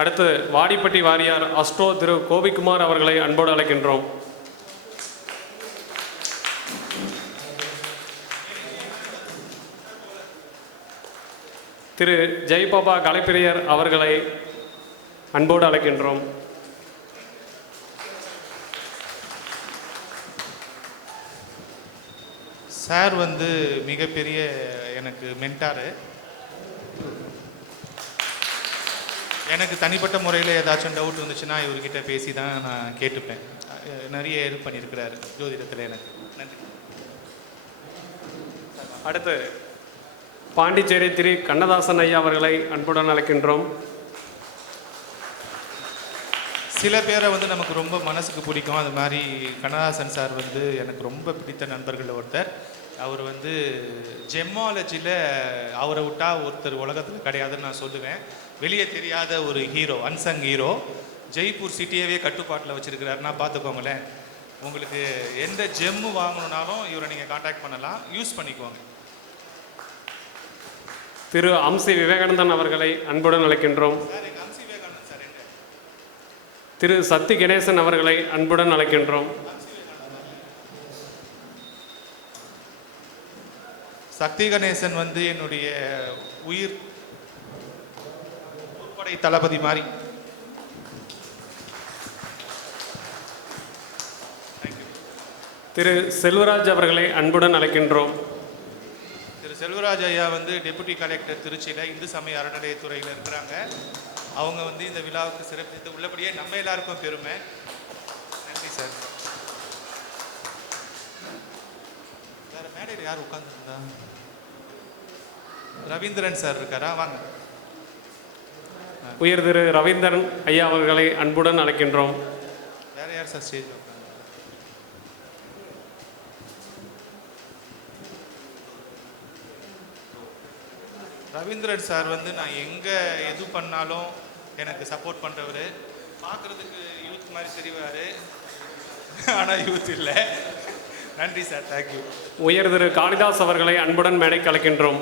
அடுத்து வாடிப்பட்டி வாரியார் அஸ்டோ திரு கோபிக்குமார் அவர்களை அன்போடு அழைக்கின்றோம். திரு ஜெய்பாபா கலைப்பிரியர் அவர்களை அன்போடு அழைக்கின்றோம். சார் வந்து மிகப்பெரிய எனக்கு மென்டாரு எனக்கு தனிப்பட்ட முறையில் ஏதாச்சும் டவுட் இருந்துச்சுன்னா இவர்கிட்ட பேசி தான் நான் கேட்டுப்பேன். நிறைய இது பண்ணியிருக்கிறாரு ஜோதிடத்தில் எனக்கு. நன்றி. அடுத்து பாண்டிச்சேரி திரு கண்ணதாசன் ஐயா அவர்களை அன்புடன் அழைக்கின்றோம். சில பேரை வந்து நமக்கு ரொம்ப மனசுக்கு பிடிக்கும். அது மாதிரி கண்ணதாசன் சார் வந்து எனக்கு ரொம்ப பிடித்த நண்பர்கள் ஒருத்தர். அவர் வந்து ஜெம்மாலஜியில் அவரை விட்டா ஒருத்தர் உலகத்தில் கிடையாதுன்னு நான் சொல்லுவேன். வெளியே தெரியாத ஒரு ஹீரோ அன்சங் ஹீரோ ஜெய்ப்பூர் சிட்டியவே கட்டுப்பாட்டில் வச்சிருக்கிறாருன்னா பார்த்துக்கோங்களேன் உங்களுக்கு எந்த ஜெம்மு வாங்கணுன்னாலும் இவரை நீங்கள் காண்டாக்ட் பண்ணலாம். யூஸ் பண்ணிக்கோங்க. திரு அம்சி விவேகானந்தன் அவர்களை அன்புடன் அழைக்கின்றோம். திரு சத்தி கணேசன் அவர்களை அன்புடன் அழைக்கின்றோம். சக்தி கணேசன் வந்து என்னுடைய உயிர் முப்படை தளபதி மாதிரி. திரு செல்வராஜ் அவர்களை அன்புடன் அழைக்கின்றோம். திரு செல்வராஜ் ஐயா வந்து டெபுட்டி கலெக்டர் திருச்சியில் இந்து சமய அறநிலையத்துறையில் இருக்கிறாங்க. அவங்க வந்து இந்த விழாவுக்கு சிறப்பித்து உள்ளபடியே நம்ம எல்லாருக்கும் பெருமை. நன்றி சார் வேற மேடையில் யார் உட்காந்துருந்தா ரவீந்திரன் சார் இருக்காரா? வாங்க. உயர் திரு ரவீந்திரன் ஐயா அவர்களை அன்புடன் அழைக்கின்றோம். வேற யார் சார் ஸ்டேஜ் ரவீந்திரன் சார் வந்து நான் எங்கே எது பண்ணாலும் எனக்கு சப்போர்ட் பண்ணுறவர் பார்க்குறதுக்கு யூத் மாதிரி தெரிவார். ஆனால் யூத் இல்லை. நன்றி சார். தேங்க்யூ உயர் திரு காளிதாஸ் அவர்களை அன்புடன் மேடை கலக்கின்றோம்